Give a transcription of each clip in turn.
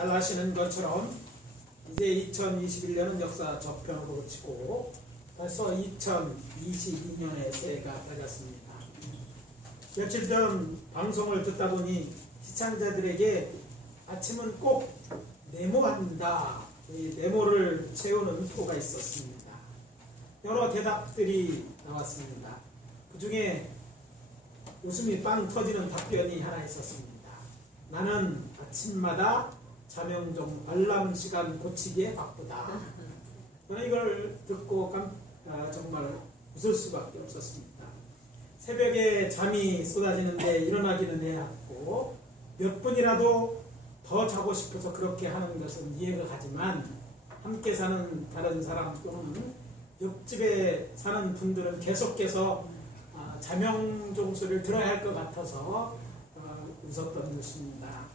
잘 아시는 것처럼 이제 2021년은 역사 저편으로 치고 벌써 2022년의 새해가 밝았습니다. 며칠 전 방송을 듣다 보니 시청자들에게 아침은 꼭 네모한다, 이 네모를 채우는 표가 있었습니다. 여러 대답들이 나왔습니다. 그 중에 웃음이 빵 터지는 답변이 하나 있었습니다. 나는 아침마다 자명종 알람 시간 고치기에 바쁘다. 저는 이걸 듣고 정말 웃을 수밖에 없었습니다. 새벽에 잠이 쏟아지는데 일어나기는 해왔고 몇 분이라도 더 자고 싶어서 그렇게 하는 것은 이해가 가지만 함께 사는 다른 사람 또는 옆집에 사는 분들은 계속해서 자명종 소리를 들어야 할 것 같아서 웃었던 것입니다.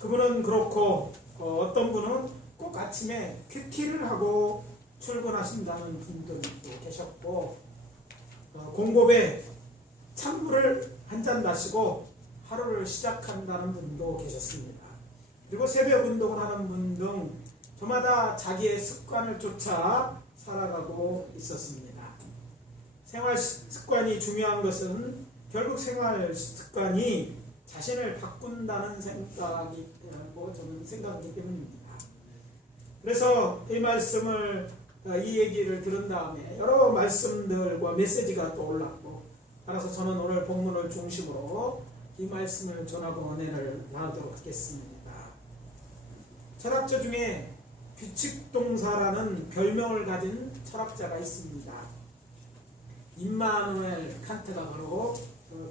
그분은 그렇고 어떤 분은 꼭 아침에 큐티를 하고 출근하신다는 분들도 계셨고 공복에 찬물을 한 잔 마시고 하루를 시작한다는 분도 계셨습니다. 그리고 새벽 운동을 하는 분 등 저마다 자기의 습관을 쫓아 살아가고 있었습니다. 생활 습관이 중요한 것은 결국 생활 습관이 자신을 바꾼다는 생각이라고 저는 생각하기 때문입니다. 그래서 이 말씀을, 이 얘기를 들은 다음에 여러 말씀들과 메시지가 떠올랐고, 따라서 저는 오늘 본문을 중심으로 이 말씀을 전하고 은혜를 나누도록 하겠습니다. 철학자 중에 규칙동사라는 별명을 가진 철학자가 있습니다. 임마누엘 칸트가 바로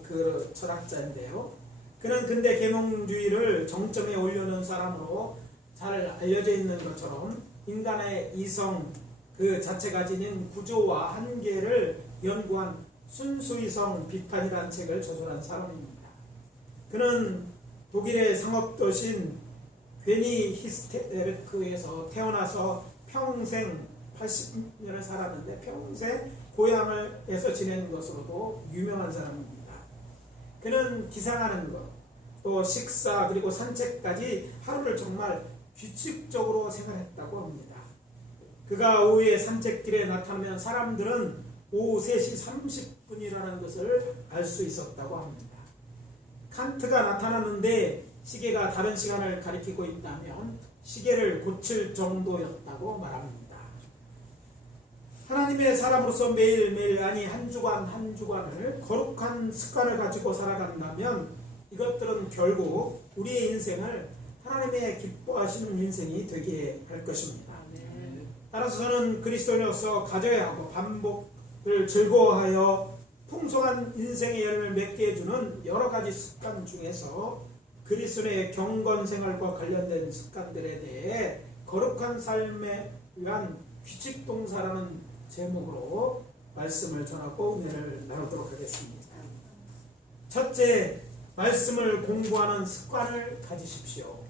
그 철학자인데요. 그는 근대 계몽주의를 정점에 올려놓은 사람으로 잘 알려져 있는 것처럼 인간의 이성 그 자체가 지닌 구조와 한계를 연구한 순수이성 비판이라는 책을 저술한 사람입니다. 그는 독일의 상업도시인 괴니히스테르크에서 태어나서 평생 80년을 살았는데 평생 고향에서 지내는 것으로도 유명한 사람입니다. 그는 기상하는 것, 또 식사 그리고 산책까지 하루를 정말 규칙적으로 생활했다고 합니다. 그가 오후에 산책길에 나타나면 사람들은 오후 3시 30분이라는 것을 알 수 있었다고 합니다. 칸트가 나타났는데 시계가 다른 시간을 가리키고 있다면 시계를 고칠 정도였다고 말합니다. 하나님의 사람으로서 매일매일 아니 한 주간 한 주간을 거룩한 습관을 가지고 살아간다면 이것들은 결국 우리의 인생을 하나님의 기뻐하시는 인생이 되게 할 것입니다. 따라서 저는 그리스도인으로서 가져야 하고 반복을 즐거워하여 풍성한 인생의 열매를 맺게 해주는 여러 가지 습관 중에서 그리스도의 경건생활과 관련된 습관들에 대해 거룩한 삶에 위한 규칙동사라는 제목으로 말씀을 전하고 은혜를 나누도록 하겠습니다. 첫째, 말씀을 공부하는 습관을 가지십시오.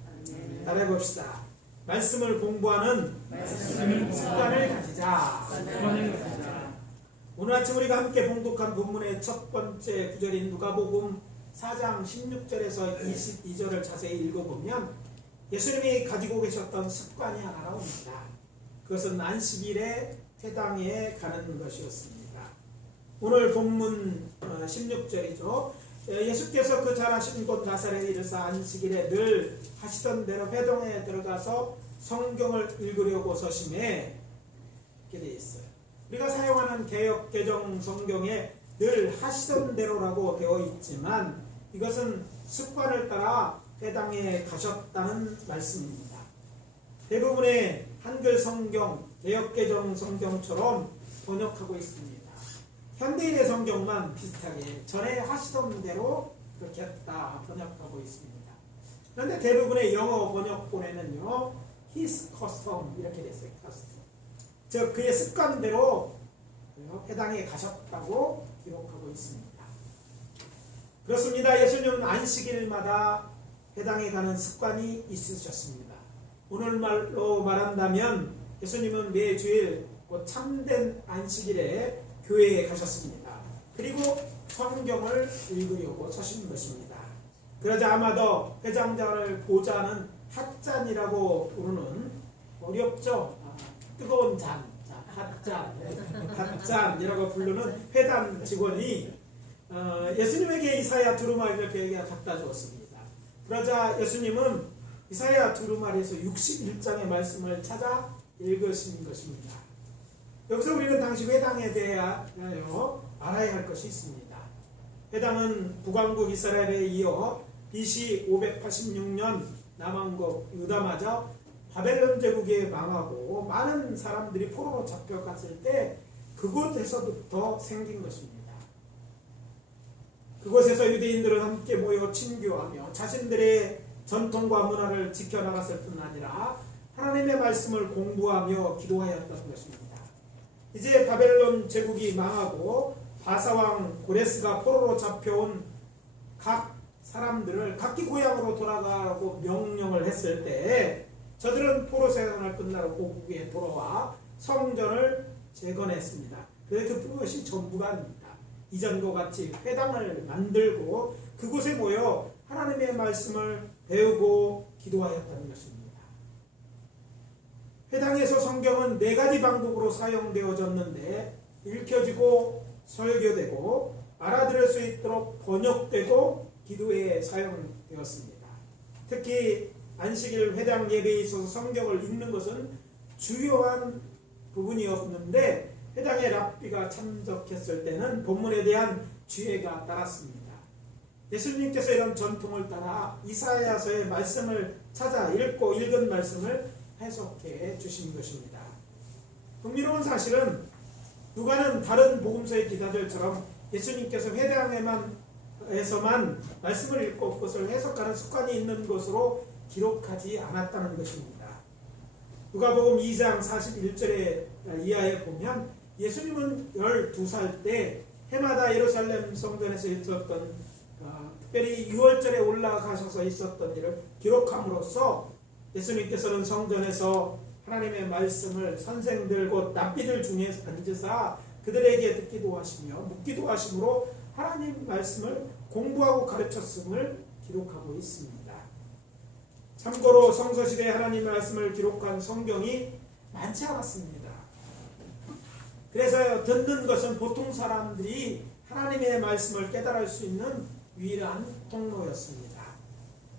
따라해 봅시다. 말씀을 공부하는 습관을 가지자. 오늘 아침 우리가 함께 봉독한 본문의 첫 번째 구절인 누가복음 4장 16절에서 22절을 자세히 읽어보면 예수님이 가지고 계셨던 습관이 하나 나옵니다. 그것은 안식일에 회당에 가는 것이었습니다. 오늘 본문 16절이죠. 예수께서 그 잘하신 곳 나사렛에 이르사 안식일에 늘 하시던 대로 회당에 들어가서 성경을 읽으려고 서심해 이렇게 되어 있어요. 우리가 사용하는 개역 개정 성경에 늘 하시던 대로라고 되어 있지만 이것은 습관을 따라 회당에 가셨다는 말씀입니다. 대부분의 한글 성경, 개역 개정 성경처럼 번역하고 있습니다. 현대인의 성경만 비슷하게 전에 하시던 대로 그렇게 했다 번역하고 있습니다. 그런데 대부분의 영어 번역본에는요 his custom 이렇게 됐어요. custom. 즉 그의 습관대로 회당에 가셨다고 기록하고 있습니다. 그렇습니다. 예수님은 안식일마다 회당에 가는 습관이 있으셨습니다. 오늘말로 말한다면 예수님은 매주일 참된 안식일에 교회에 가셨습니다. 그리고 성경을 읽으려고 서신 것입니다. 그러자 아마도 회장장을 보좌하는 핫잔이라고 부르는 어렵죠. 뜨거운 잔, 핫잔이라고 부르는 회당 직원이 예수님에게 이사야 두루마리를 그에게 갖다 주었습니다. 그러자 예수님은 이사야 두루마리에서 61장의 말씀을 찾아 읽으신 것입니다. 여기서 우리는 당시 회당에 대하여 알아야 할 것이 있습니다. 회당은 북왕국 이스라엘에 이어 BC 586년 남왕국 유다마저 바벨론 제국에 망하고 많은 사람들이 포로로 잡혀갔을 때 그곳에서부터 생긴 것입니다. 그곳에서 유대인들은 함께 모여 친교하며 자신들의 전통과 문화를 지켜나갔을 뿐 아니라 하나님의 말씀을 공부하며 기도하였던 것입니다. 이제 바벨론 제국이 망하고 바사왕 고레스가 포로로 잡혀온 각 사람들을 각기 고향으로 돌아가라고 명령을 했을 때 저들은 포로 생활을 끝나고 고국에 돌아와 성전을 재건했습니다. 그것이 전부가 아닙니다. 이전과 같이 회당을 만들고 그곳에 모여 하나님의 말씀을 배우고 기도하였다는 것입니다. 회당에서 성경은 4가지 방법으로 사용되어졌는데 읽혀지고 설교되고 알아들을 수 있도록 번역되고 기도에 사용되었습니다. 특히 안식일 회당 예배에 있어서 성경을 읽는 것은 주요한 부분이었는데 회당의 랍비가 참석했을 때는 본문에 대한 주의가 따랐습니다. 예수님께서 이런 전통을 따라 이사야서의 말씀을 찾아 읽고 읽은 말씀을 해석해 주신 것입니다. 흥미로운 사실은 누가는 다른 복음서의 기자들처럼 예수님께서 회당에서만 말씀을 읽고 그것을 해석하는 습관이 있는 것으로 기록하지 않았다는 것입니다. 누가복음 2장 41절에 이하에 보면 예수님은 12살 때 해마다 예루살렘 성전에서 있었던 특별히 6월절에 올라가셔서 있었던 일을 기록함으로써 예수님께서는 성전에서 하나님의 말씀을 선생들 곧 랍비들 중에 앉으사 그들에게 듣기도 하시며 묻기도 하심으로 하나님 말씀을 공부하고 가르쳤음을 기록하고 있습니다. 참고로 성서시대에 하나님 말씀을 기록한 성경이 많지 않았습니다. 그래서 듣는 것은 보통 사람들이 하나님의 말씀을 깨달을 수 있는 유일한 통로였습니다.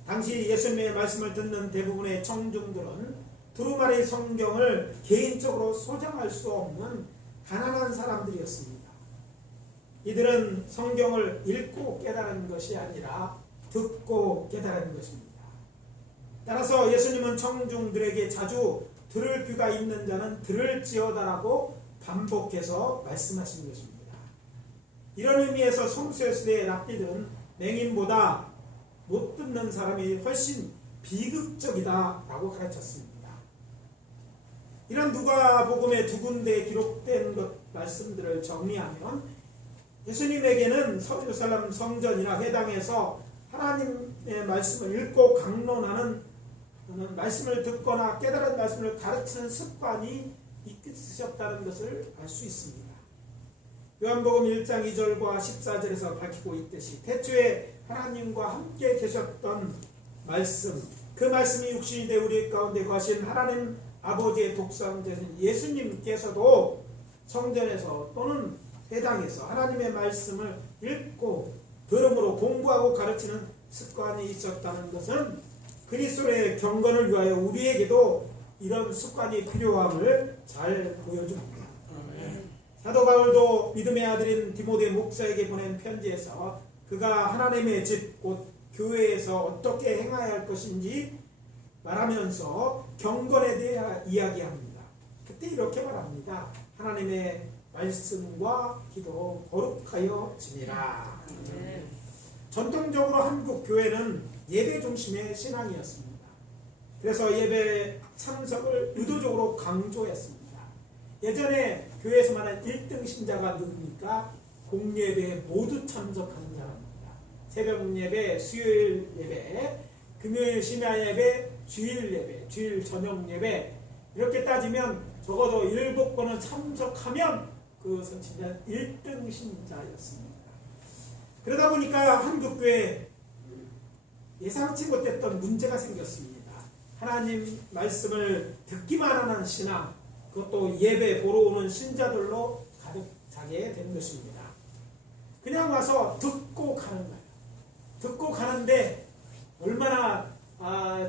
당시 예수님의 말씀을 듣는 대부분의 청중들은 두루마리 성경을 개인적으로 소장할 수 없는 가난한 사람들이었습니다. 이들은 성경을 읽고 깨달은 것이 아니라 듣고 깨달은 것입니다. 따라서 예수님은 청중들에게 자주 들을 귀가 있는 자는 들을지어다라고 반복해서 말씀하신 것입니다. 이런 의미에서 성수시대의 랍비들은 맹인보다 못 듣는 사람이 훨씬 비극적이다라고 가르쳤습니다. 이런 누가복음의 2군데에 기록된 말씀들을 정리하면 예수님에게는 예루살렘 성전이나 회당에서 하나님의 말씀을 읽고 강론하는 말씀을 듣거나 깨달은 말씀을 가르치는 습관이 있으셨다는 것을 알 수 있습니다. 요한복음 1장 2절과 14절에서 밝히고 있듯이 태초에 하나님과 함께 계셨던 말씀, 그 말씀이 육신이 되어 우리 가운데 거하신 하나님 아버지의 독생자신 예수님께서도 성전에서 또는 회당에서 하나님의 말씀을 읽고 들음으로 공부하고 가르치는 습관이 있었다는 것은 그리스도의 경건을 위하여 우리에게도 이런 습관이 필요함을 잘 보여줍니다. 사도 바울도 믿음의 아들인 디모데 목사에게 보낸 편지에서 그가 하나님의 집 곧 교회에서 어떻게 행해야 할 것인지 말하면서 경건에 대해 이야기합니다. 그때 이렇게 말합니다. 하나님의 말씀과 기도 거룩하여 지니라. 전통적으로 한국 교회는 예배 중심의 신앙이었습니다. 그래서 예배 참석을 의도적으로 강조했습니다. 예전에 교회에서 말하는 1등 신자가 누굽니까? 공예배에 모두 참석하는 사람입니다. 새벽 예배, 수요일 예배, 금요일 심야 예배, 주일 예배, 주일 저녁 예배 이렇게 따지면 적어도 7번은 참석하면 그것은 진짜 1등 신자였습니다. 그러다 보니까 한국교회 예상치 못했던 문제가 생겼습니다. 하나님 말씀을 듣기만 하는 신앙, 그것도 예배 보러 오는 신자들로 가득 차게 된 것입니다. 그냥 와서 듣고 가는 거예요. 듣고 가는데 얼마나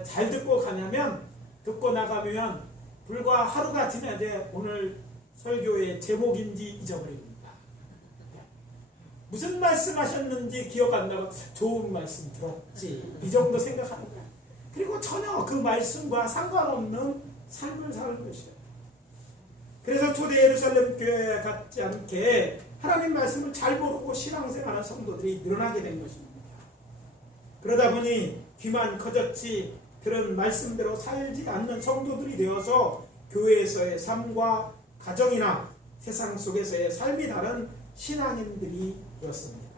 잘 듣고 가냐면, 듣고 나가면 불과 하루가 지나야 오늘 설교의 제목인지 잊어버립니다. 무슨 말씀하셨는지 기억 안 나고 좋은 말씀 들었지, 이 정도 생각하는 거예요. 그리고 전혀 그 말씀과 상관없는 삶을 사는 것이에요. 그래서 초대 예루살렘 교회 같지 않게 하나님 말씀을 잘 모르고 신앙생활하는 성도들이 늘어나게 된 것입니다. 그러다 보니 귀만 커졌지 그런 말씀대로 살지 않는 성도들이 되어서 교회에서의 삶과 가정이나 세상 속에서의 삶이 다른 신앙인들이 되었습니다.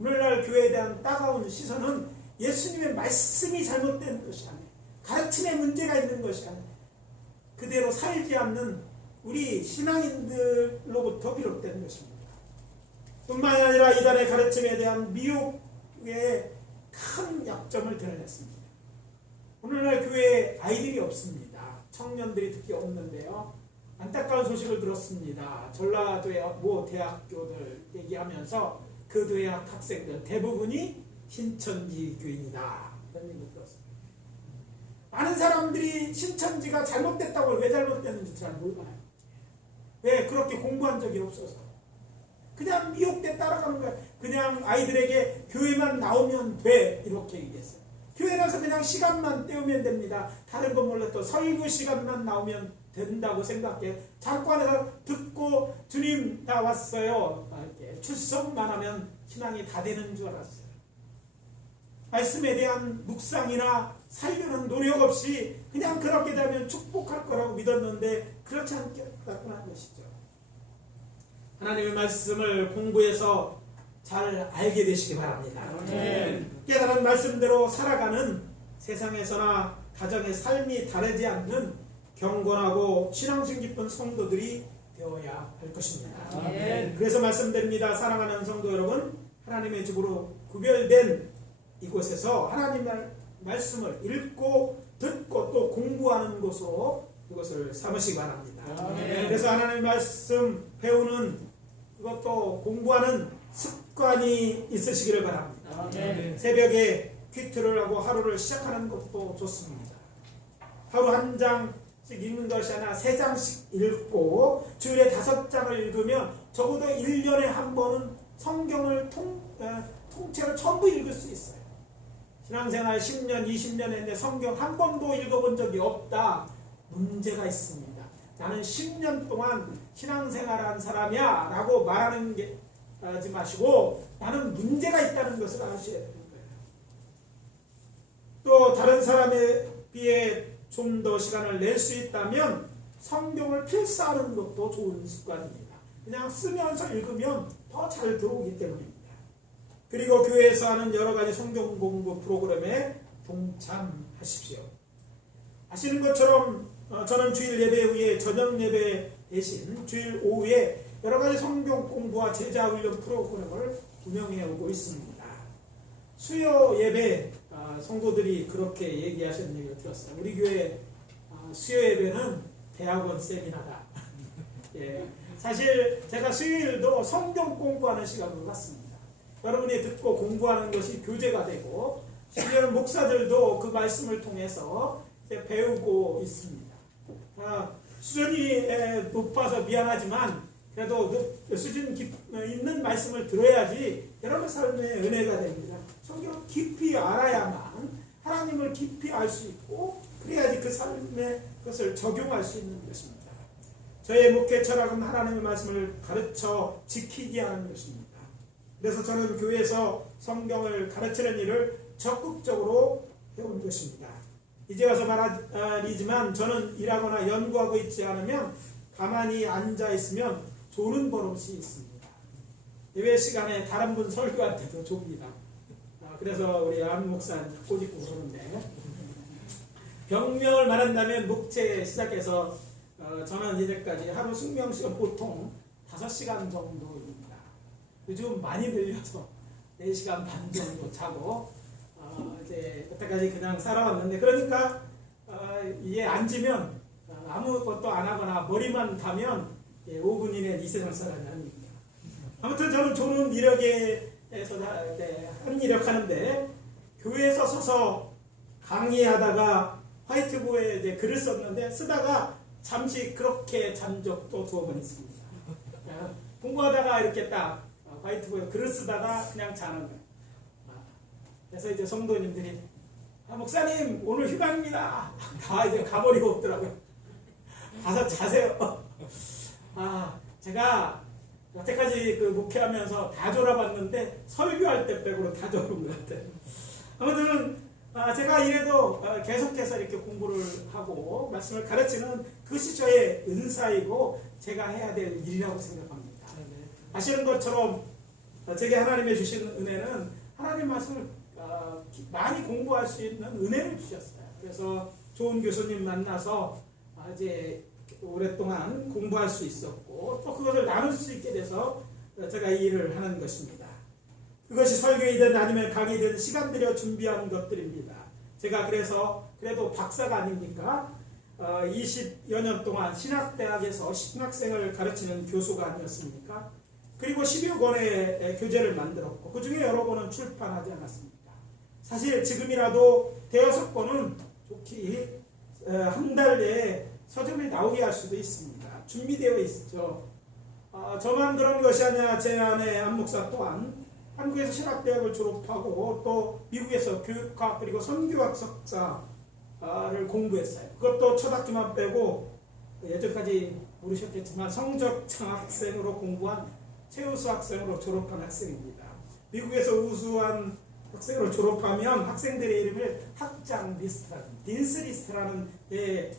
오늘날 교회에 대한 따가운 시선은 예수님의 말씀이 잘못된 것이 아니에요. 가르침에 문제가 있는 것이 아니에요. 그대로 살지 않는 우리 신앙인들로부터 비롯된 것입니다. 뿐만 아니라 이단의 가르침에 대한 미혹의 큰 약점을 드러냈습니다. 오늘날 교회에 아이들이 없습니다. 청년들이 특히 없는데요. 안타까운 소식을 들었습니다. 전라도의 모 대학교들 얘기하면서 그 대학 학생들 대부분이 신천지 교인이다, 이런 얘기를 들었습니다. 많은 사람들이 신천지가 잘못됐다고, 왜 잘못됐는지 잘 몰라요. 왜? 그렇게 공부한 적이 없어서 그냥 미혹돼 따라가는 거예요. 그냥 아이들에게 교회만 나오면 돼, 이렇게 얘기했어요. 교회 가서 그냥 시간만 때우면 됩니다. 다른 건 몰라도 설교 시간만 나오면 된다고 생각해. 장관에서 듣고 주님 다 왔어요, 이렇게 출석만 하면 신앙이 다 되는 줄 알았어요. 말씀에 대한 묵상이나 살려는 노력 없이 그냥 그렇게 되면 축복할 거라고 믿었는데 그렇지 않겠다는 것이죠. 하나님의 말씀을 공부해서 잘 알게 되시기 바랍니다. 깨달은 말씀대로 살아가는 세상에서나 가정의 삶이 다르지 않는 경건하고 신앙심 깊은 성도들이 되어야 할 것입니다. 그래서 말씀드립니다. 사랑하는 성도 여러분, 하나님의 집으로 구별된 이곳에서 하나님의 말씀을 읽고 듣고 또 공부하는 곳으로 이것을 삼으시기 바랍니다. 그래서 하나님의 말씀 배우는, 이것도 공부하는 습관이 있으시기를 바랍니다. 새벽에 퀴트를 하고 하루를 시작하는 것도 좋습니다. 하루 한 장씩 읽는 것이 아니라 3장씩 읽고 주일에 5장을 읽으면 적어도 1년에 한 번은 성경을 통째로 전부 읽을 수 있어요. 신앙생활 10년, 20년 했는데 성경 한 번도 읽어본 적이 없다. 문제가 있습니다. 나는 10년 동안 신앙생활한 사람이야 라고 말하는 게 하지 마시고 나는 문제가 있다는 것을 아셔야 되는 거예요. 또 다른 사람에 비해 좀 더 시간을 낼 수 있다면 성경을 필사하는 것도 좋은 습관입니다. 그냥 쓰면서 읽으면 더 잘 들어오기 때문입니다. 그리고 교회에서 하는 여러 가지 성경 공부 프로그램에 동참하십시오. 아시는 것처럼 저는 주일 예배 후에 저녁 예배 대신 주일 오후에 여러 가지 성경 공부와 제자 훈련 프로그램을 운영해 오고 있습니다. 수요 예배 성도들이 그렇게 얘기하시는 얘기를 들었어요. 우리 교회 수요 예배는 대학원 세미나다. 예, 사실 제가 수요일도 성경 공부하는 시간으로 갔습니다. 여러분이 듣고 공부하는 것이 교제가 되고 심지어는 목사들도 그 말씀을 통해서 배우고 있습니다. 수준이 높아서 미안하지만 그래도 수준 있는 말씀을 들어야지 여러분 삶의 은혜가 됩니다. 성경을 깊이 알아야만 하나님을 깊이 알 수 있고 그래야지 그 삶에 그것을 적용할 수 있는 것입니다. 저의 목회 철학은 하나님의 말씀을 가르쳐 지키게 하는 것입니다. 그래서 저는 교회에서 성경을 가르치는 일을 적극적으로 해온 것입니다. 이제 와서 말이지만 저는 일하거나 연구하고 있지 않으면 가만히 앉아 있으면 조는 버릇이 있습니다. 예배 시간에 다른 분 설교한테도 좁니다. 그래서 우리 안 목사 꼬집고 그러는데 병명을 말한다면 목체 시작해서 저는 이제까지 하루 숙명 시간 보통 5시간 정도입니다. 요즘 많이 늘려서 4시간 반 정도 자고 이제 여태까지 그냥 살아왔는데, 그러니까 이에 앉으면 아무것도 안 하거나 머리만 가면 5분 이내 이 세상 사람이 아닙니다. 아무튼 저는 좋은 이력에서 한 이력 하는데, 교회에서 서서 강의하다가 화이트보드에 글을 썼는데, 쓰다가 잠시 그렇게 잔 적도 2번 있습니다. 공부하다가 이렇게 딱 화이트보드에 글을 쓰다가 그냥 자는 거예요. 그래서 이제 성도님들이 목사님 오늘 휴강입니다. 다 이제 가버리고 없더라고요. 가서 자세요. 제가 여태까지 그 목회하면서 다 졸아봤는데 설교할 때 빼고는 다 졸은 것 같아요. 아무튼 제가 이래도 계속해서 이렇게 공부를 하고 말씀을 가르치는 그것이 저의 은사이고 제가 해야 될 일이라고 생각합니다. 아시는 것처럼 제게 하나님의 주신 은혜는 하나님 말씀을 많이 공부할 수 있는 은혜를 주셨어요. 그래서 좋은 교수님 만나서 이제 오랫동안 공부할 수 있었고, 또 그것을 나눌 수 있게 돼서 제가 이 일을 하는 것입니다. 그것이 설교이든 아니면 강의든 시간 들여 준비한 것들입니다. 제가 그래서 그래도 박사가 아닙니까? 20여 년 동안 신학대학에서 신학생을 가르치는 교수가 아니었습니까? 그리고 10여 권의 교재를 만들었고, 그 중에 여러 권은 출판하지 않았습니까? 사실 지금이라도 대여섯 권은 좋게 한 달 내에 서점에 나오게 할 수도 있습니다. 준비되어 있죠. 저만 그런 것이 아니라 제 아내 안 목사 또한 한국에서 신학대학을 졸업하고 또 미국에서 교육학 그리고 선교학 석사를 공부했어요. 그것도 초등학교만 빼고 예전까지 모르셨겠지만 성적 장학생으로 공부한 최우수 학생으로 졸업한 학생입니다. 미국에서 우수한 학생으로 졸업하면 학생들의 이름을 학장 리스트라는 딘스 리스트라는 데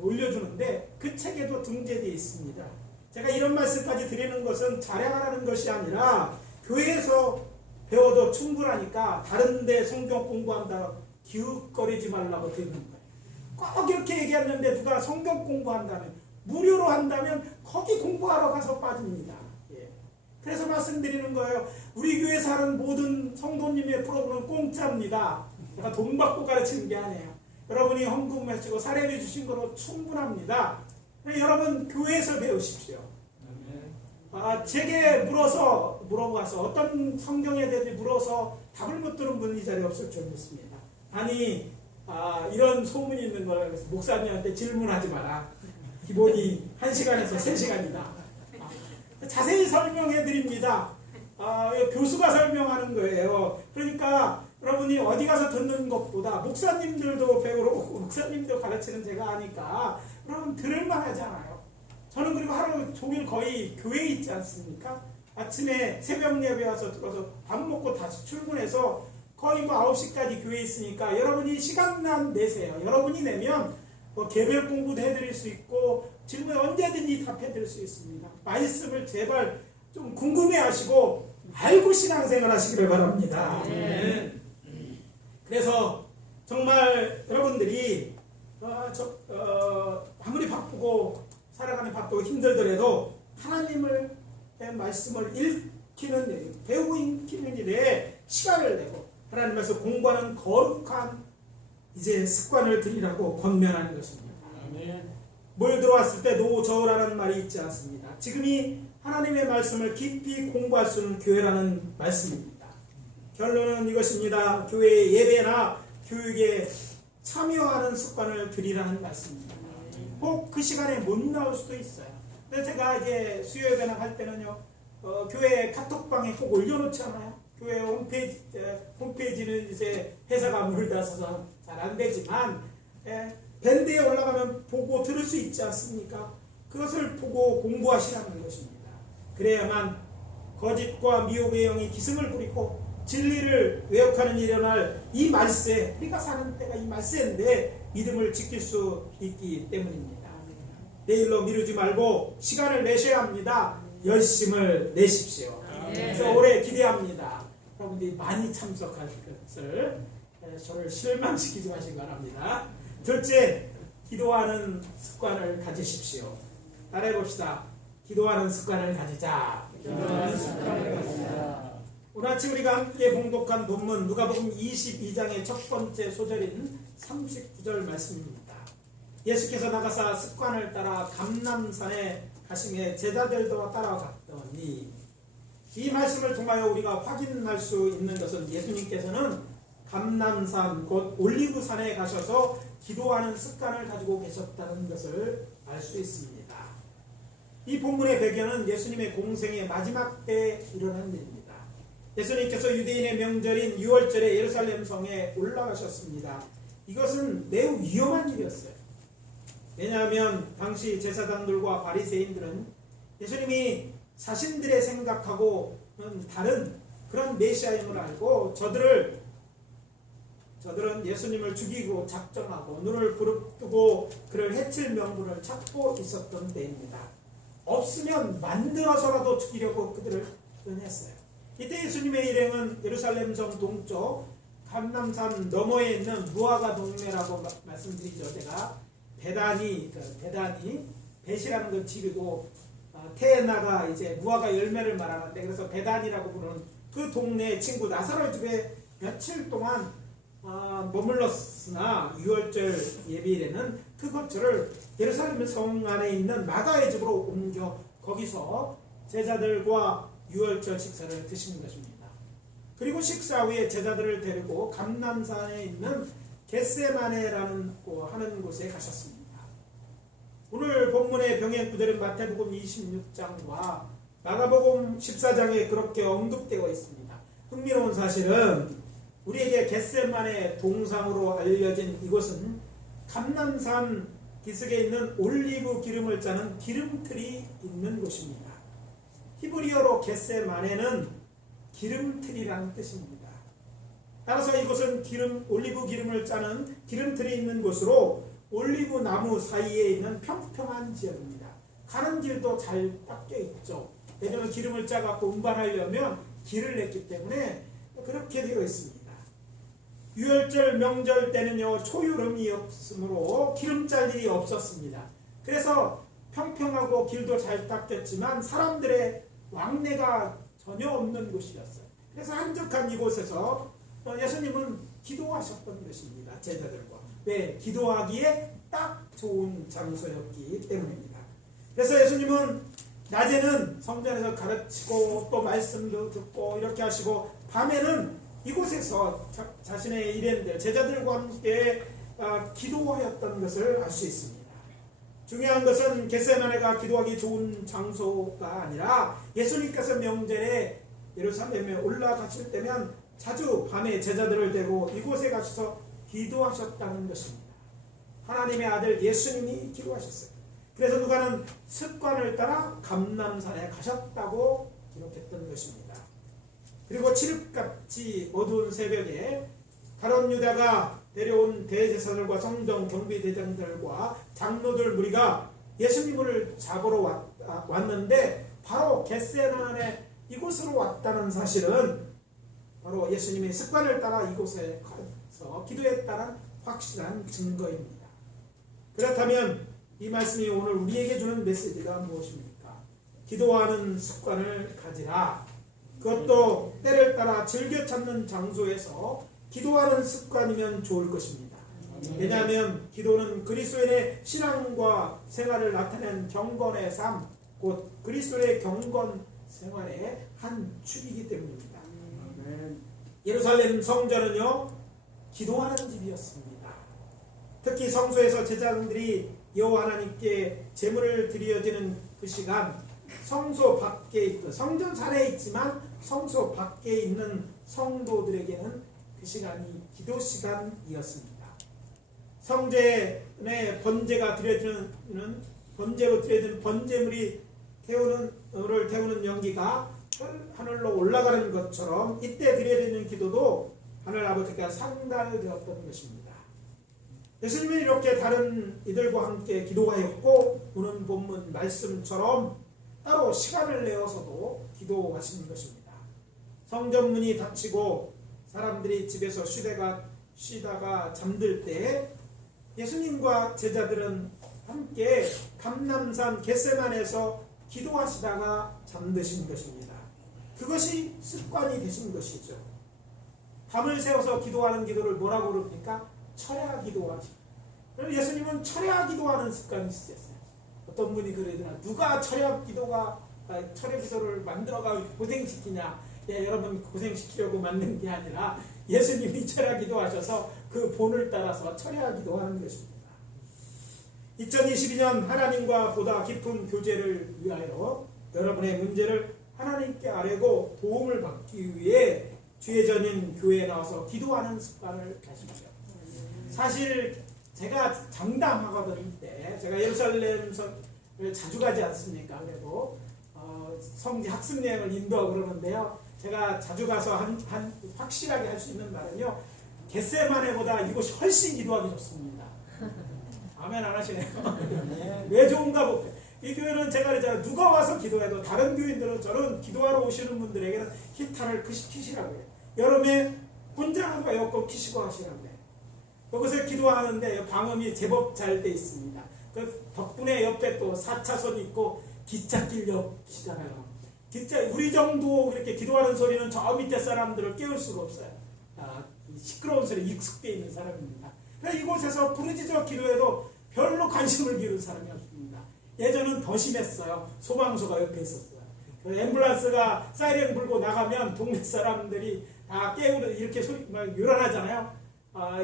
올려주는데 그 책에도 등재되어 있습니다. 제가 이런 말씀까지 드리는 것은 자랑하라는 것이 아니라 교회에서 배워도 충분하니까 다른 데 성경 공부한다 기웃거리지 말라고 드리는 거예요. 꼭 이렇게 얘기했는데 누가 성경 공부한다면 무료로 한다면 거기 공부하러 가서 빠집니다. 그래서 말씀드리는 거예요. 우리 교회에서 하는 모든 성도님의 프로그램은 공짜입니다. 제가 돈 받고 가르치는 게 아니에요. 여러분이 헌금 해주고 사례해 주신 거로 충분합니다. 여러분 교회에서 배우십시오. 제게 물어봐서 어떤 성경에 대해 물어서 답을 못 들은 분이 이 자리에 없을 줄 믿습니다. 아니 이런 소문이 있는 걸 목사님한테 질문하지 마라. 기본이 1시간에서 3시간이다. 자세히 설명해 드립니다. 교수가 설명하는 거예요. 그러니까 여러분이 어디 가서 듣는 것보다 목사님들도 배우러 오고 목사님도 가르치는 제가 하니까 여러분 들을만 하잖아요. 저는 그리고 하루 종일 거의 교회에 있지 않습니까? 아침에 새벽 예배 와서 들어서 밥 먹고 다시 출근해서 거의 9시까지 교회에 있으니까 여러분이 시간만 내세요. 여러분이 내면 개별 공부도 해드릴 수 있고 질문 언제든지 답해드릴 수 있습니다. 말씀을 제발 좀 궁금해하시고 알고 신앙생활 하시기를 바랍니다. 그래서 정말 여러분들이 아무리 바쁘고 살아가는 바쁘고 힘들더라도 하나님의 말씀을 읽히는 일, 배우고 읽히는 일에 시간을 내고 하나님 말씀 공부하는 거룩한 이제 습관을 들이라고 권면하는 것입니다. 뭘 들어왔을 때 노저우라는 말이 있지 않습니다. 지금이 하나님의 말씀을 깊이 공부할 수 있는 교회라는 말씀입니다. 결론은 이것입니다. 교회의 예배나 교육에 참여하는 습관을 들이라는 말씀입니다. 꼭 그 시간에 못 나올 수도 있어요. 근데 제가 이제 수요 예배나 할 때는요, 교회 카톡방에 꼭 올려놓잖아요. 교회 홈페이지는 이제 회사가 물다서서 잘 안 되지만, 밴드에 올라가면 보고 들을 수 있지 않습니까? 그것을 보고 공부하시라는 것입니다. 그래야만 거짓과 미혹의 영이 기승을 부리고 진리를 왜곡하는 일어날 이 말세, 우리가 사는 때가 이 말세인데 믿음을 지킬 수 있기 때문입니다. 내일로 미루지 말고 시간을 내셔야 합니다. 열심을 내십시오. 그래서 올해 기대합니다. 여러분들이 많이 참석할 것을 저를 실망시키지 마시기 바랍니다. 둘째, 기도하는 습관을 가지십시오. 따라해 봅시다. 기도하는 습관을 가지자. 오늘 아침 우리가 함께 봉독한 본문 누가복음 22장의 첫 번째 소절인 39절 말씀입니다. 예수께서 나가사 습관을 따라 감람산에 가시매 제자들도 따라갔더니, 이 말씀을 통하여 우리가 확인할 수 있는 것은 예수님께서는 감람산 곧 올리브산에 가셔서 기도하는 습관을 가지고 계셨다는 것을 알 수 있습니다. 이 본문의 배경은 예수님의 공생의 마지막 때에 일어난 일입니다. 예수님께서 유대인의 명절인 6월절에 예루살렘 성에 올라가셨습니다. 이것은 매우 위험한 일이었어요. 왜냐하면 당시 제사장들과 바리새인들은 예수님이 자신들의 생각하고는 다른 그런 메시아임을 알고 저들은 예수님을 죽이고 작정하고 눈을 부릅뜨고 그를 해칠 명분을 찾고 있었던 때입니다. 없으면 만들어서라도 죽이려고 그들을 은했어요. 이때 예수님의 일행은 예루살렘 성 동쪽 감람산 너머에 있는 무화과 동네라고 말씀드리죠. 제가 베다니 벳이라는 건 집이고 테나가 이제 무화과 열매를 말하는데, 그래서 베다니라고 부르는 그 동네 친구 나사로의 집에 며칠 동안 머물렀으나 6월절 예비일에는 그 거처를 예루살렘 성 안에 있는 마가의 집으로 옮겨 거기서 제자들과 6월절 식사를 드시는 것입니다. 그리고 식사 후에 제자들을 데리고 감람산에 있는 겟세마네라는 하는 곳에 가셨습니다. 오늘 본문의 병행 구절은 마태복음 26장과 마가복음 14장에 그렇게 언급되어 있습니다. 흥미로운 사실은 우리에게 겟세마네 동상으로 알려진 이곳은 감람산 기슭에 있는 올리브 기름을 짜는 기름틀이 있는 곳입니다. 히브리어로 겟세마네는 기름틀이라는 뜻입니다. 따라서 이곳은 올리브 기름을 짜는 기름틀이 있는 곳으로 올리브 나무 사이에 있는 평평한 지역입니다. 가는 길도 잘 닦여 있죠. 왜냐하면 기름을 짜갖고 운반하려면 길을 냈기 때문에 그렇게 되어 있습니다. 유월절 명절 때는요, 초여름이었으므로 기름 짤 일이 없었습니다. 그래서 평평하고 길도 잘 닦였지만 사람들의 왕래가 전혀 없는 곳이었어요. 그래서 한적한 이곳에서 예수님은 기도하셨던 것입니다. 제자들과. 왜? 기도하기에 딱 좋은 장소였기 때문입니다. 그래서 예수님은 낮에는 성전에서 가르치고 또 말씀도 듣고 이렇게 하시고, 밤에는 이곳에서 자신의 일행들, 제자들과 함께 기도하였던 것을 알 수 있습니다. 중요한 것은 겟세마네가 기도하기 좋은 장소가 아니라 예수님께서 명절에 예루살렘에 올라가실 때면 자주 밤에 제자들을 데리고 이곳에 가셔서 기도하셨다는 것입니다. 하나님의 아들 예수님이 기도하셨어요. 그래서 누가는 습관을 따라 감람산에 가셨다고 기록했던 것입니다. 그리고 칠흑같이 어두운 새벽에 가룟 유다가 데려온 대제사장들과 성전 경비대장들과 장로들 무리가 예수님을 잡으러 왔는데 바로 겟세마네 이곳으로 왔다는 사실은 바로 예수님의 습관을 따라 이곳에 가서 기도했다는 확실한 증거입니다. 그렇다면 이 말씀이 오늘 우리에게 주는 메시지가 무엇입니까? 기도하는 습관을 가지라. 그것도 때를 따라 즐겨 찾는 장소에서 기도하는 습관이면 좋을 것입니다. 왜냐하면 기도는 그리스도인의 신앙과 생활을 나타내는 경건의 삶, 곧 그리스도의 경건 생활의 한 축이기 때문입니다. 예루살렘 성전은요, 기도하는 집이었습니다. 특히 성소에서 제사장들이 여호와 하나님께 제물을 드려지는 그 시간, 성소 밖에 있던, 성전 안에 있지만 성소 밖에 있는 성도들에게는 그 시간이 기도 시간이었습니다. 성전에 번제가 드려지는 번제로 드려지는 번제물이 태우는 연기가 하늘로 올라가는 것처럼 이때 드려지는 기도도 하늘 아버지가 상달되었던 것입니다. 예수님은 이렇게 다른 이들과 함께 기도하였고, 오늘 본문 말씀처럼 따로 시간을 내어서도 기도하시는 것입니다. 성전 문이 닫히고 사람들이 집에서 쉬다가 잠들 때 예수님과 제자들은 함께 감람산 겟세마네에서 기도하시다가 잠드신 것입니다. 그것이 습관이 되신 것이죠. 밤을 새워서 기도하는 기도를 뭐라고 그럽니까? 철야 기도하시. 예수님은 철야 기도하는 습관이 있으셨어요. 어떤 분이 그러더라. 누가 철야 기도를 만들어가 고생시키냐? 예, 여러분 고생시키려고 만든 게 아니라 예수님이 철야 기도하셔서 그 본을 따라서 철야 기도하는 것입니다. 2022년 하나님과 보다 깊은 교제를 위하여 여러분의 문제를 하나님께 아뢰고 도움을 받기 위해 주의전인 교회에 나와서 기도하는 습관을 가십시오. 사실 제가 장담하거든요. 제가 예루살렘을 자주 가지 않습니까? 그래도 성지 학습 여행을 인도하고 그러는데요. 제가 자주 가서 확실하게 할 수 있는 말은요. 겟세마네보다 이곳이 훨씬 기도하기 좋습니다. 아멘 안 하시네요. 왜 좋은가 볼까요? 이 교회는 제가 그랬잖아요. 누가 와서 기도해도 다른 교인들은 저는 기도하러 오시는 분들에게는 히터를 키시라고 해요. 여름에 혼자하고 에어컨 키시고 하시라고 해요. 그것을 기도하는데 방음이 제법 잘 돼 있습니다. 그 덕분에 옆에 또 4차선 있고 기찻길 옆이잖아요. 진짜 우리 정도 이렇게 기도하는 소리는 저 밑에 사람들을 깨울 수가 없어요. 시끄러운 소리에 익숙되어 있는 사람입니다. 그래서 이곳에서 부르짖어 기도해도 별로 관심을 기울인 사람이 없습니다. 예전은 더 심했어요. 소방서가 옆에 있었어요. 앰뷸런스가 사이렌 불고 나가면 동네 사람들이 다 깨우는 이렇게 소리 막 요란하잖아요.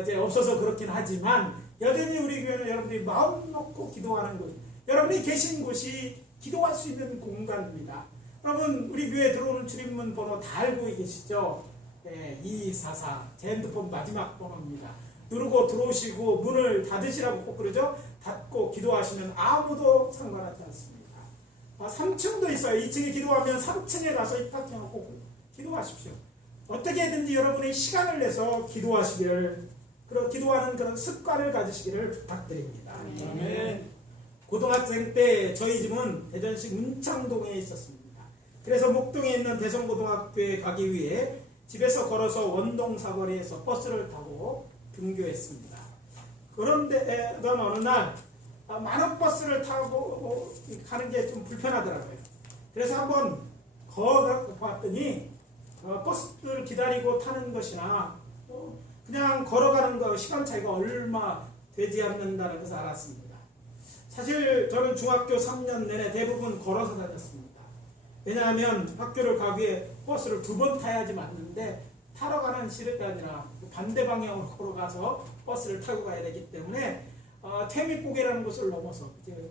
이제 없어서 그렇긴 하지만 여전히 우리 교회는 여러분들이 마음 놓고 기도하는 곳, 여러분이 계신 곳이 기도할 수 있는 공간입니다. 여러분 우리 교회 들어오는 출입문 번호 다 알고 계시죠? 네, 2244 제 핸드폰 마지막 번호입니다. 누르고 들어오시고 문을 닫으시라고 꼭 그러죠? 닫고 기도하시면 아무도 상관하지 않습니다. 3층도 있어요. 2층에 기도하면 3층에 가서 입학해서 꼭 기도하십시오. 어떻게든지 여러분의 시간을 내서 기도하시기를, 기도하는 그런 습관을 가지시기를 부탁드립니다. 아멘. 고등학생 때 저희 집은 대전시 문창동에 있었습니다. 그래서 목동에 있는 대성고등학교에 가기 위해 집에서 걸어서 원동 사거리에서 버스를 타고 등교했습니다. 그런데 어느 날 많은 버스를 타고 가는 게 좀 불편하더라고요. 그래서 한번 걸어 봤더니 버스를 기다리고 타는 것이나 그냥 걸어가는 거 시간 차이가 얼마 되지 않는다는 것을 알았습니다. 사실 저는 중학교 3년 내내 대부분 걸어서 다녔습니다. 왜냐하면 학교를 가기 위해 버스를 2번 타야지 맞는데 타러 가는 시력이 아니라 반대 방향으로 걸어가서 버스를 타고 가야 되기 때문에 태미고개라는 곳을 넘어서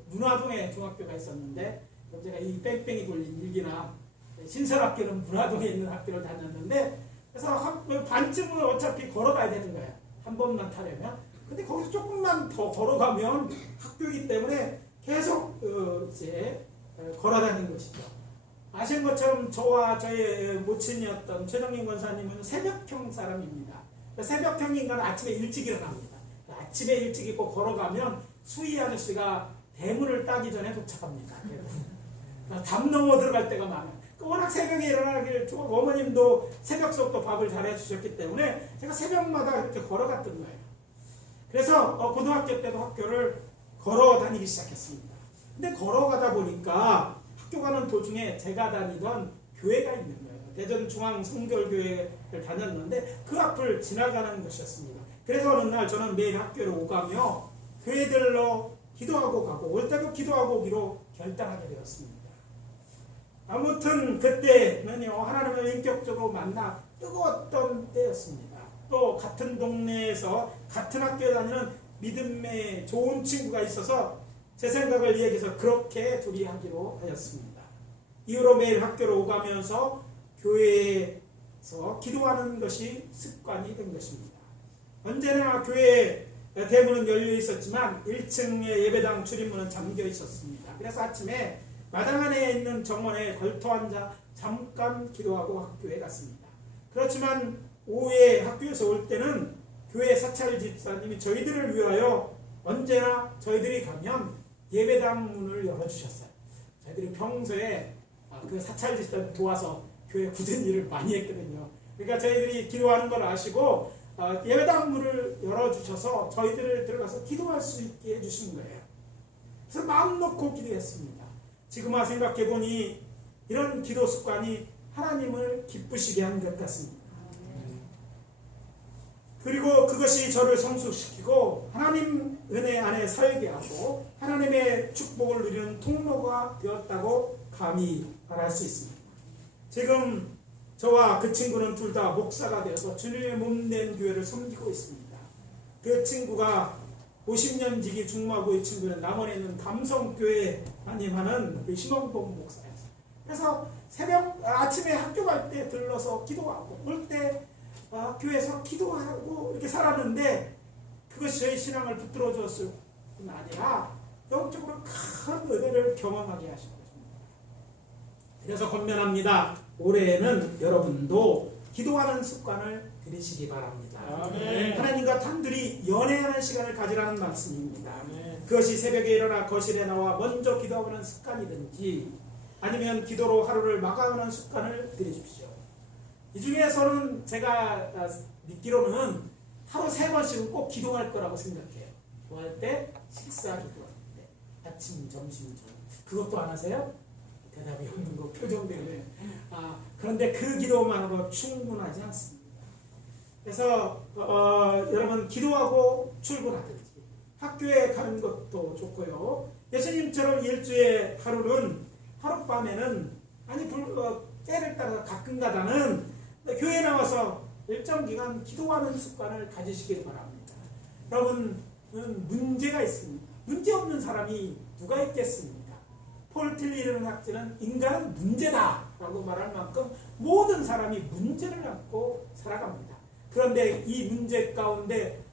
문화동에 중학교가 있었는데 제가 이 뺑뺑이 돌린 일기나 신설학교는 문화동에 있는 학교를 다녔는데 그래서 반쯤은 어차피 걸어가야 되는 거예요. 한 번만 타려면. 근데 거기서 조금만 더 걸어가면 학교이기 때문에 계속 이제 걸어다닌 것이죠. 아시는 것처럼 저와 저의 모친이었던 최정민 권사님은 새벽형 사람입니다. 새벽형 인간은 아침에 일찍 일어납니다. 아침에 일찍 입고 걸어가면 수희 아저씨가 대문을 따기 전에 도착합니다. 담 넘어 들어갈 때가 많아요. 워낙 새벽에 일어나길 어머님도 새벽 수업도 밥을 잘 해주셨기 때문에 제가 새벽마다 이렇게 걸어갔던 거예요. 그래서 고등학교 때도 학교를 걸어 다니기 시작했습니다. 근데 걸어가다 보니까 학교 가는 도중에 제가 다니던 교회가 있는 거예요. 대전 중앙 성결교회를 다녔는데 그 앞을 지나가는 것이었습니다. 그래서 어느 날 저는 매일 학교를 오가며 교회들로 기도하고 가고 올 때도 기도하고 오기로 결단하게 되었습니다. 아무튼 그때는요 하나님을 인격적으로 만나 뜨거웠던 때였습니다. 또 같은 동네에서 같은 학교에 다니는 믿음의 좋은 친구가 있어서 제 생각을 이야기해서 그렇게 둘이 하기로 하였습니다. 이후로 매일 학교를 오가면서 교회에서 기도하는 것이 습관이 된 것입니다. 언제나 교회 대문은 열려 있었지만 1층의 예배당 출입문은 잠겨 있었습니다. 그래서 아침에 마당 안에 있는 정원에 걸터 앉아 잠깐 기도하고 학교에 갔습니다. 그렇지만 오후에 학교에서 올 때는 교회 사찰 집사님이 저희들을 위하여 언제나 저희들이 가면 예배당 문을 열어주셨어요. 저희들이 평소에 그 사찰 집사님 도와서 교회 굳은 일을 많이 했거든요. 그러니까 저희들이 기도하는 걸 아시고 예배당 문을 열어주셔서 저희들을 들어가서 기도할 수 있게 해주신 거예요. 그래서 마음 놓고 기도했습니다. 지금 생각해보니 이런 기도 습관이 하나님을 기쁘시게 한 것 같습니다. 그리고 그것이 저를 성숙시키고 하나님 은혜 안에 살게 하고 하나님의 축복을 누리는 통로가 되었다고 감히 말할 수 있습니다. 지금 저와 그 친구는 둘 다 목사가 되어서 주님의 몸된 교회를 섬기고 있습니다. 그 친구가 50년 지기 중마고의 친구는 남원에 있는 감성교회 담임하는 그 심원봉 목사였어요. 그래서 아침에 학교 갈 때 들러서 기도하고 올 때 교회에서 기도하고 이렇게 살았는데 그것이 저희 신앙을 붙들어 줬을 뿐 아니라 영적으로 큰 은혜를 경험하게 하신 것입니다. 그래서 권면합니다. 올해는 여러분도 기도하는 습관을 들이시기 바랍니다. 아멘. 하나님과 단둘이 연애하는 시간을 가지라는 말씀입니다. 아멘. 그것이 새벽에 일어나 거실에 나와 먼저 기도하는 습관이든지 아니면 기도로 하루를 마감하는 습관을 들이십시오. 이 중에서는 제가 믿기로는 하루 3번씩은 꼭 기도할 거라고 생각해요. 기도할 때, 식사 기도할 때, 아침, 점심, 저녁. 그것도 안 하세요? 대답이 없는 거 표정 때문에. 그런데 그 기도만으로 충분하지 않습니다. 그래서 여러분 기도하고 출근하든지 학교에 가는 것도 좋고요. 예수님처럼 일주에 하루는 하룻밤에는 때를 따라서 가끔 가다는 교회에 나와서 일정 기간 기도하는 습관을 가지시길 바랍니다. 여러분 문제가 있습니다. 문제 없는 사람이 누가 있겠습니까? 폴 틸리라는 학자는 인간은 문제다라고 말할 만큼 모든 사람이 문제를 안고 살아갑니다. 그런데 이 문제 가운데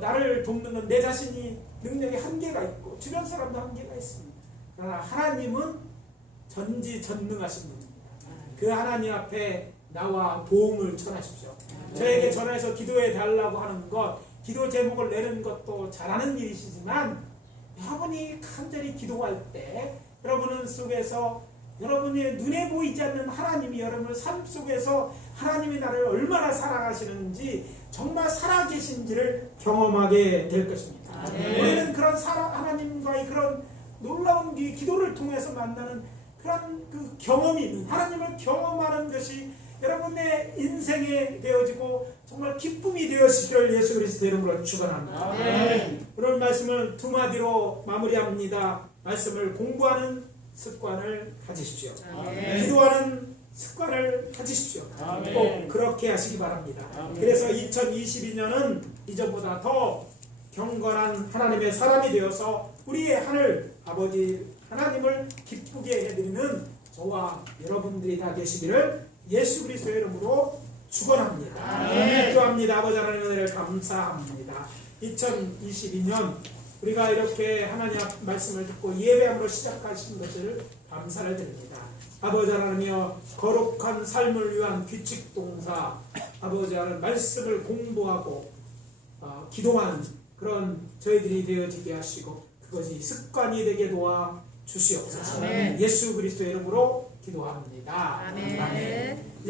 나를 돕는 건 내 자신이 능력에 한계가 있고 주변 사람도 한계가 있습니다. 그러나 하나님은 전지전능하신 분입니다. 그 하나님 앞에 나와 도움을 청하십시오. 저에게 전화해서 기도해 달라고 하는 것, 기도 제목을 내는 것도 잘하는 일이시지만 여러분이 간절히 기도할 때 여러분은 속에서 여러분의 눈에 보이지 않는 하나님이 여러분의 삶 속에서 하나님이 나를 얼마나 사랑하시는지 정말 살아계신지를 경험하게 될 것입니다. 우리는 그런 하나님과의 그런 놀라운 기도를 통해서 만나는 그런 그 경험이 있는 하나님을 경험하는 것이 여러분의 인생에 되어지고 정말 기쁨이 되어지기를 예수 그리스도 이름으로 축원합니다. 오늘 말씀을 두 마디로 마무리합니다. 말씀을 공부하는 습관을 가지십시오. 기도하는 습관을 가지십시오. 꼭 그렇게 하시기 바랍니다. 그래서 2022년은 이전보다 더 경건한 하나님의 사람이 되어서 우리의 하늘 아버지 하나님을 기쁘게 해드리는 저와 여러분들이 다 계시기를 예수 그리스도의 이름으로 축원합니다. 기도합니다. 아버지 하나님의 은혜를 감사합니다. 2022년 우리가 이렇게 하나님 앞 말씀을 듣고 예배함으로 시작하신 것을 감사를 드립니다. 아버지 하나님이여 거룩한 삶을 위한 규칙 동사 아버지 하나님 말씀을 공부하고 기도하는 그런 저희들이 되어지게 하시고 그것이 습관이 되게 도와 주시옵소서. 예수 그리스도의 이름으로 기도합니다. 아멘.